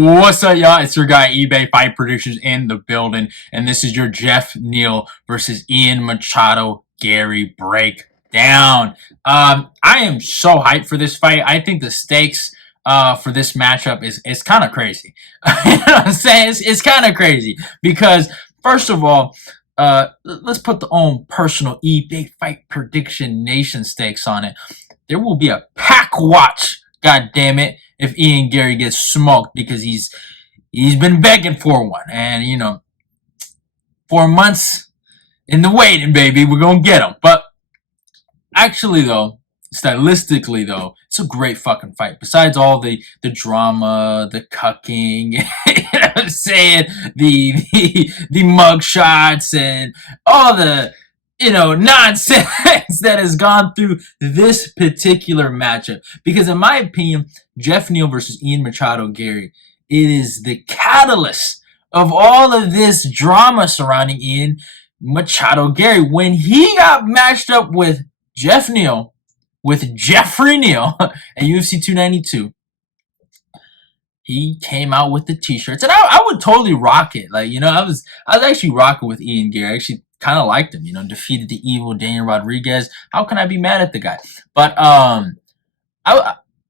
What's up, y'all? It's your guy, eBay Fight Predictions in the building, and this is your Geoff Neal versus Ian Machado Garry breakdown. I am so hyped for this fight. I think the stakes for this matchup is kind of crazy. You know what I'm saying? It's kind of crazy because first of all, let's put the own personal eBay Fight Prediction Nation stakes on it. There will be a pack watch. God damn it! If Ian Garry gets smoked because he's been begging for one, and 4 months in the waiting, baby, we're gonna get him. But actually, though, stylistically, though, it's a great fucking fight. Besides all the drama, the cucking, you know what I'm saying, the mug shots, and all the nonsense that has gone through this particular matchup. Because in my opinion, Geoff Neal versus Ian Machado Garry, it is the catalyst of all of this drama surrounding Ian Machado Garry. When he got matched up with Geoff Neal, with Jeffrey Neal at UFC 292, he came out with the t-shirts, and I would totally rock it. Like, I was actually rocking with Ian Garry. I actually kind of liked him. Defeated the evil Daniel Rodriguez. How can I be mad at the guy? But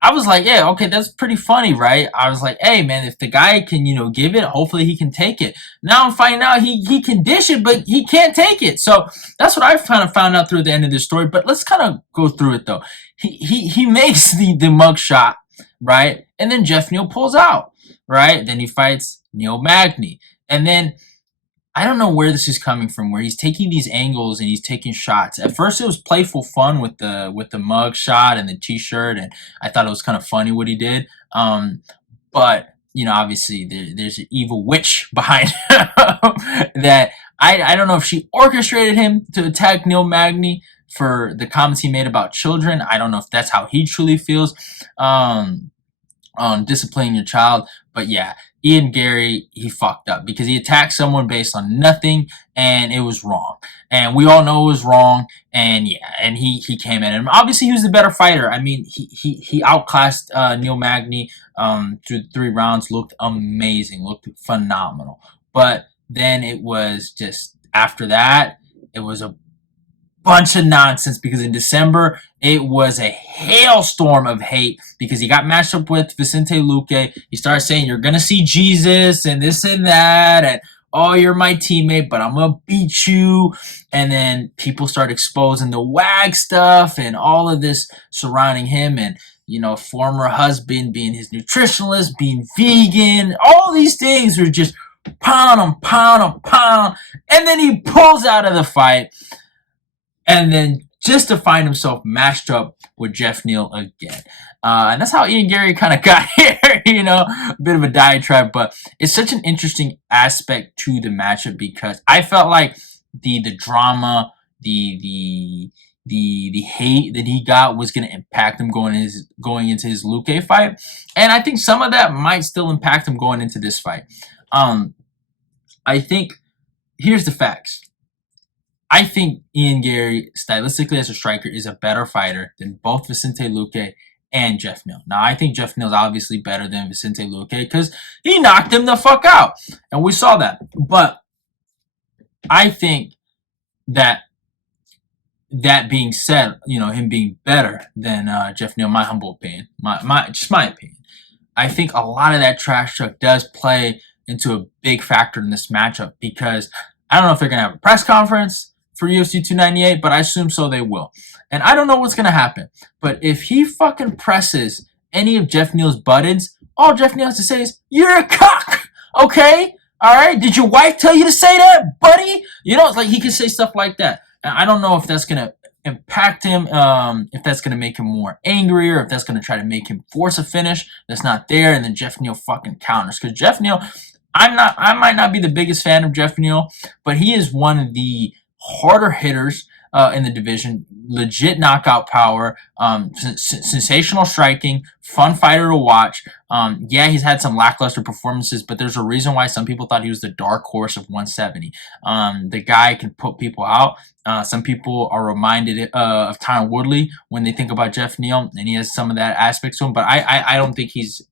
I was like, yeah, okay, that's pretty funny, right? I was like, hey man, if the guy can give it, hopefully he can take it. Now I'm finding out he can dish it, but he can't take it. So that's what I kind of found out through the end of this story. But let's kind of go through it though. He makes the mug shot, right? And then Geoff Neal pulls out, right? Then he fights Neil Magny. And then I don't know where this is coming from, where he's taking these angles and he's taking shots. At first it was playful fun with the mug shot and the t-shirt, and I thought it was kind of funny what he did. But obviously there's an evil witch behind him that I don't know if she orchestrated him to attack Neil Magny for the comments he made about children. I don't know if that's how he truly feels on disciplining your child. But yeah, Ian Garry, he fucked up because he attacked someone based on nothing, and it was wrong. And we all know it was wrong. And yeah, and he came at him. Obviously, he was the better fighter. I mean, he outclassed Neil Magny through 3 rounds. Looked amazing. Looked phenomenal. But then it was just after that, it was a bunch of nonsense, because in December it was a hailstorm of hate because he got matched up with Vicente Luque. He started saying, you're gonna see Jesus and this and that, and oh, you're my teammate, but I'm gonna beat you. And then people start exposing the WAG stuff and all of this surrounding him, and former husband being his nutritionalist, being vegan, all these things were just pound him, pound him, pound. And then he pulls out of the fight. And then just to find himself matched up with Geoff Neal again. And that's how Ian Garry kind of got here, a bit of a diatribe. But it's such an interesting aspect to the matchup because I felt like the drama, the hate that he got was going to impact him going into his Luque fight. And I think some of that might still impact him going into this fight. I think, here's the facts. I think Ian Garry, stylistically as a striker, is a better fighter than both Vicente Luque and Geoff Neal. Now, I think Geoff Neal is obviously better than Vicente Luque because he knocked him the fuck out. And we saw that. But I think that being said, him being better than Geoff Neal, my humble opinion, just my opinion, I think a lot of that trash talk does play into a big factor in this matchup because I don't know if they're going to have a press conference for UFC 298, but I assume so they will. And I don't know what's going to happen. But if he fucking presses any of Geoff Neal's buttons, all Geoff Neal has to say is, you're a cock, okay? All right? Did your wife tell you to say that, buddy? It's like he can say stuff like that. And I don't know if that's going to impact him, if that's going to make him more angry, or if that's going to try to make him force a finish that's not there, and then Geoff Neal fucking counters. Because Geoff Neal, I might not be the biggest fan of Geoff Neal, but he is one of the harder hitters in the division. Legit knockout power, sensational striking, fun fighter to watch. Yeah, he's had some lackluster performances, but there's a reason why some people thought he was the dark horse of 170. The guy can put people out. Some people are reminded of Tyron Woodley when they think about Geoff Neal, and he has some of that aspect to him. But I don't think he's,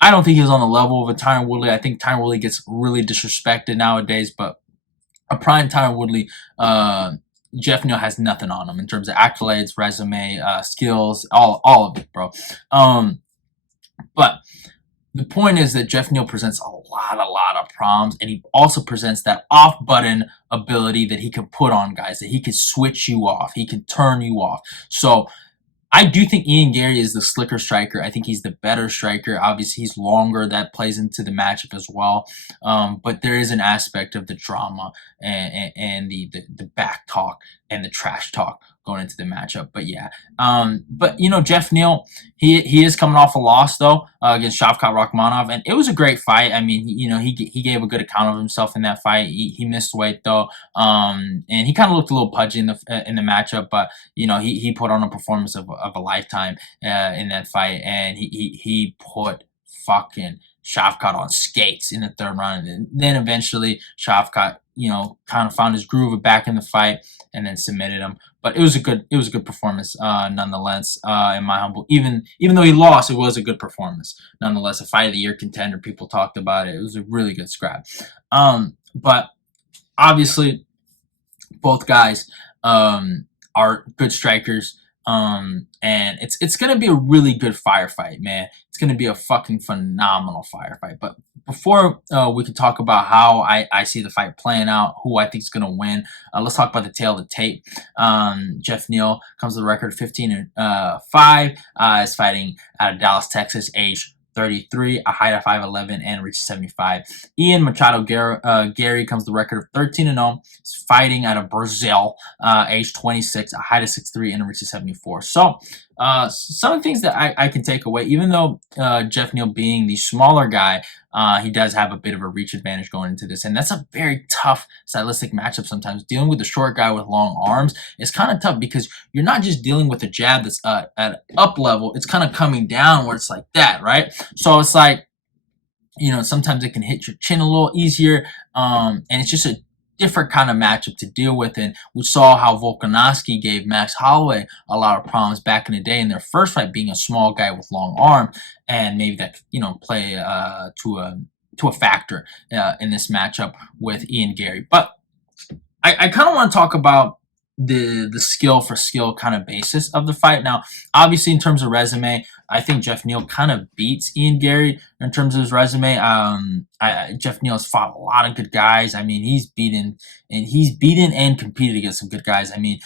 I don't think he's on the level of a Tyron Woodley. I think Tyron Woodley gets really disrespected nowadays, but a prime Tyron Woodley, Geoff Neal has nothing on him in terms of accolades, resume, skills, all of it, bro. But the point is that Geoff Neal presents a lot of problems, and he also presents that off button ability that he can put on guys, that he can switch you off, he can turn you off. So I do think Ian Garry is the slicker striker. I think he's the better striker. Obviously, he's longer. That plays into the matchup as well. But there is an aspect of the drama and the back talk and the trash talk going into the matchup. But yeah, but Geoff Neal, he is coming off a loss though against Shavkat Rakhmonov, and it was a great fight. I mean, he gave a good account of himself in that fight. He missed weight though, and he kind of looked a little pudgy in the matchup, but he put on a performance of a lifetime in that fight, and he put fucking Shavkat on skates in the third round, and then eventually Shavkat, kind of found his groove back in the fight, and then submitted him. But it was a good performance nonetheless. In my humble, even though he lost, it was a good performance nonetheless. A fight of the year contender. People talked about it. It was a really good scrap. But obviously, both guys are good strikers. And it's gonna be a really good firefight, man. It's gonna be a fucking phenomenal firefight. But before we can talk about how I see the fight playing out, who I think is gonna win, let's talk about the tail of the tape. Geoff Neal comes to the record 15-5. Is fighting out of Dallas, Texas, age 33, a height of 5'11", and reaches 75. Ian Machado Garry comes to the record of 13-0. He's fighting out of Brazil, age 26, a height of 6'3", and reaches 74. So, some of the things that I can take away, even though Geoff Neal being the smaller guy, he does have a bit of a reach advantage going into this, and that's a very tough stylistic matchup sometimes. Dealing with a short guy with long arms is kind of tough because you're not just dealing with a jab that's at up level, it's kind of coming down where it's like that, right? So it's like, sometimes it can hit your chin a little easier, and it's just a different kind of matchup to deal with. And we saw how Volkanovski gave Max Holloway a lot of problems back in the day in their first fight, being a small guy with long arm, and maybe that play to a factor in this matchup with Ian Garry. But I kind of want to talk about the skill for skill kind of basis of the fight. Now, obviously, in terms of resume, I think Geoff Neal kind of beats Ian Garry in terms of his resume. Geoff Neal has fought a lot of good guys. I mean, he's beaten and competed against some good guys. I mean,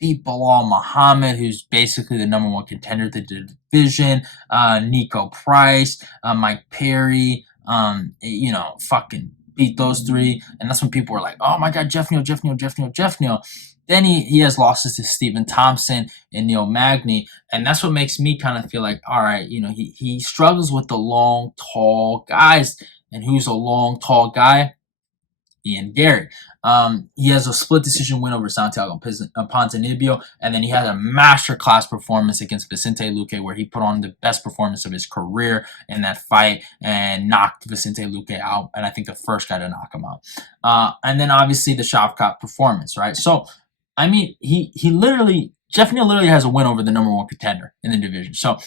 beat Bilal Muhammad, who's basically the number one contender to the division. Nico Price, Mike Perry. Fucking beat those three, and that's when people were like, "Oh my God, Geoff Neal, Geoff Neal, Geoff Neal, Geoff Neal." Then he has losses to Stephen Thompson and Neil Magny, and that's what makes me kind of feel like, all right, he struggles with the long, tall guys, and who's a long, tall guy? Ian Garry. He has a split decision win over Santiago Ponzinibbio, and then he had a masterclass performance against Vicente Luque, where he put on the best performance of his career in that fight and knocked Vicente Luque out, and I think the first guy to knock him out. And then obviously the Shavkat performance, right? So, I mean, Geoff Neal literally has a win over the number one contender in the division. So,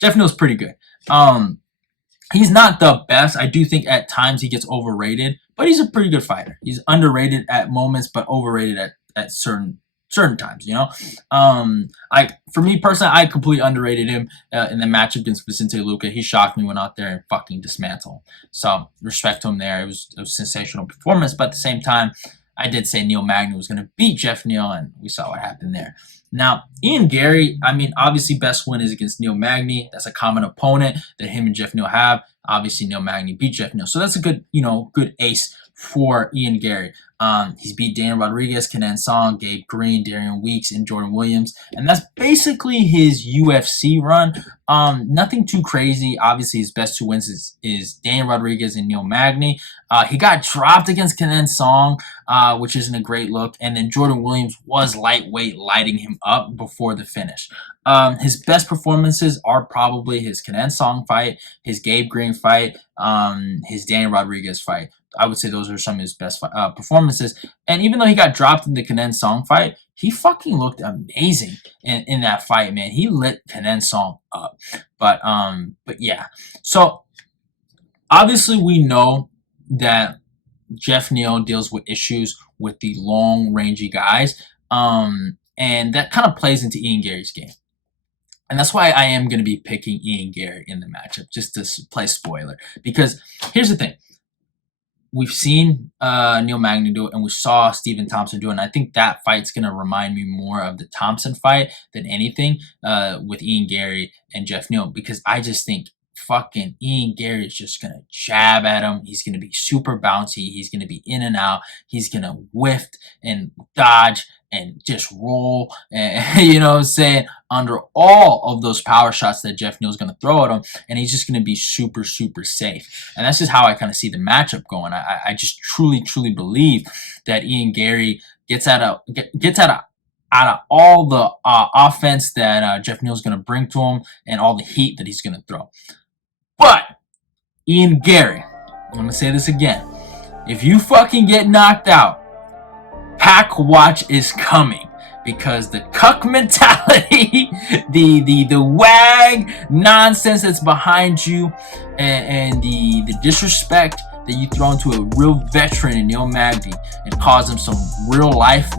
Geoff Neal's pretty good. He's not the best. I do think at times he gets overrated, but he's a pretty good fighter. He's underrated at moments, but overrated at certain times. For me personally, I completely underrated him in the match against Vicente Luque. He shocked me, went out there and fucking dismantled him. So respect to him there. It was a sensational performance, but at the same time, I did say Neil Magny was going to beat Geoff Neal, and we saw what happened there. Now, Ian Garry, I mean, obviously best win is against Neil Magny. That's a common opponent that him and Geoff Neal have. Obviously, Neil Magny beat Geoff Neal. So that's a good ace for Ian Garry. He's beat Dan Rodriguez, Kenan Song, Gabe Green, Darian Weeks, and Jordan Williams. And that's basically his UFC run. Nothing too crazy. Obviously, his best two wins is Dan Rodriguez and Neil Magny. He got dropped against Kenan Song, which isn't a great look. And then Jordan Williams was lightweight, lighting him up before the finish. His best performances are probably his Kenan Song fight, his Gabe Green fight, his Danny Rodriguez fight. I would say those are some of his best performances. And even though he got dropped in the Kanen Song fight, he fucking looked amazing in that fight, man. He lit Kanen Song up. But yeah. So obviously we know that Geoff Neal deals with issues with the long rangey guys. And that kind of plays into Ian Garry's game. And that's why I am going to be picking Ian Garry in the matchup, just to play spoiler. Because here's the thing. We've seen Neil Magny do it, and we saw Stephen Thompson do it. And I think that fight's going to remind me more of the Thompson fight than anything with Ian Garry and Geoff Neal. Because I just think fucking Ian Garry is just going to jab at him. He's going to be super bouncy. He's going to be in and out. He's going to whiff and dodge and just roll, and you know what I'm saying, under all of those power shots that Geoff Neal's going to throw at him, and he's just going to be super, super safe. And that's just how I kind of see the matchup going. I just truly, truly believe that Ian Garry gets out of all the offense that Geoff Neal's going to bring to him and all the heat that he's going to throw. But Ian Garry, I'm going to say this again. If you fucking get knocked out, Pack Watch is coming, because the cuck mentality, the wag nonsense that's behind you, and the disrespect that you throw into a real veteran in Neil Magny and cause him some real life,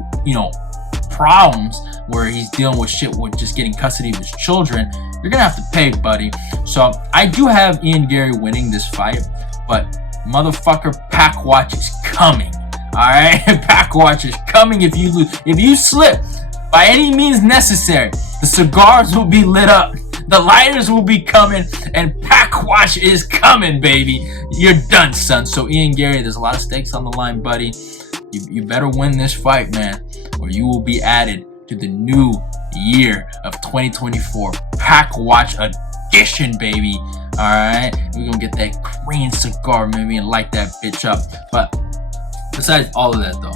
problems where he's dealing with shit with just getting custody of his children, you're gonna have to pay, buddy. So I do have Ian Garry winning this fight, but motherfucker, Pack Watch is coming. Alright, Pack Watch is coming if you lose. If you slip by any means necessary, the cigars will be lit up, the lighters will be coming, and Pack Watch is coming, baby. You're done, son. So Ian Garry, there's a lot of stakes on the line, buddy. You better win this fight, man, or you will be added to the new year of 2024. Pack Watch edition, baby. Alright, we're gonna get that green cigar, maybe, and light that bitch up. But besides all of that, though,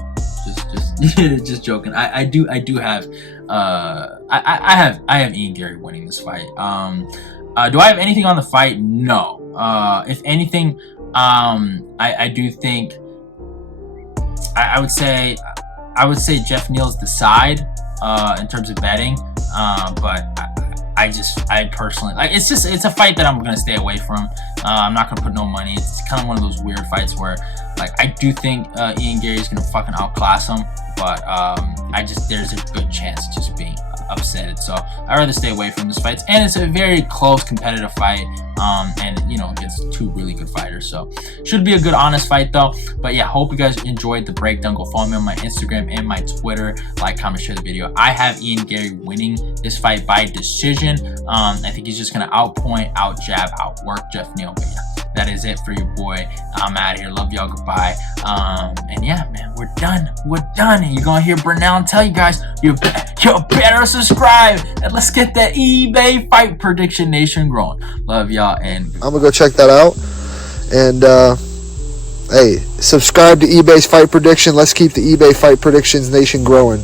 just joking. I do have I have Ian Garry winning this fight. Do I have anything on the fight? No. If anything, I do think I would say Geoff Neal's the side in terms of betting, but I personally it's a fight that I'm gonna stay away from. I'm not gonna put no money. It's kind of one of those weird fights where I do think Ian Garry's gonna fucking outclass him, but there's a good chance of just being upset. So I'd rather stay away from this fight. And it's a very close competitive fight, and against two really good fighters. So should be a good, honest fight though. But yeah, hope you guys enjoyed the breakdown. Go follow me on my Instagram and my Twitter. Like, comment, share the video. I have Ian Garry winning this fight by decision. I think he's just gonna outpoint, outjab, outwork Geoff Neal. But yeah, that is it for your boy. I'm out of here. Love y'all. Goodbye. And yeah, man, we're done. We're done. And you're gonna hear Brunel tell you guys, you better subscribe, and let's get that eBay Fight Prediction Nation growing. Love y'all, and I'm gonna go check that out. And hey, subscribe to eBay's Fight Prediction. Let's keep the eBay Fight Predictions Nation growing.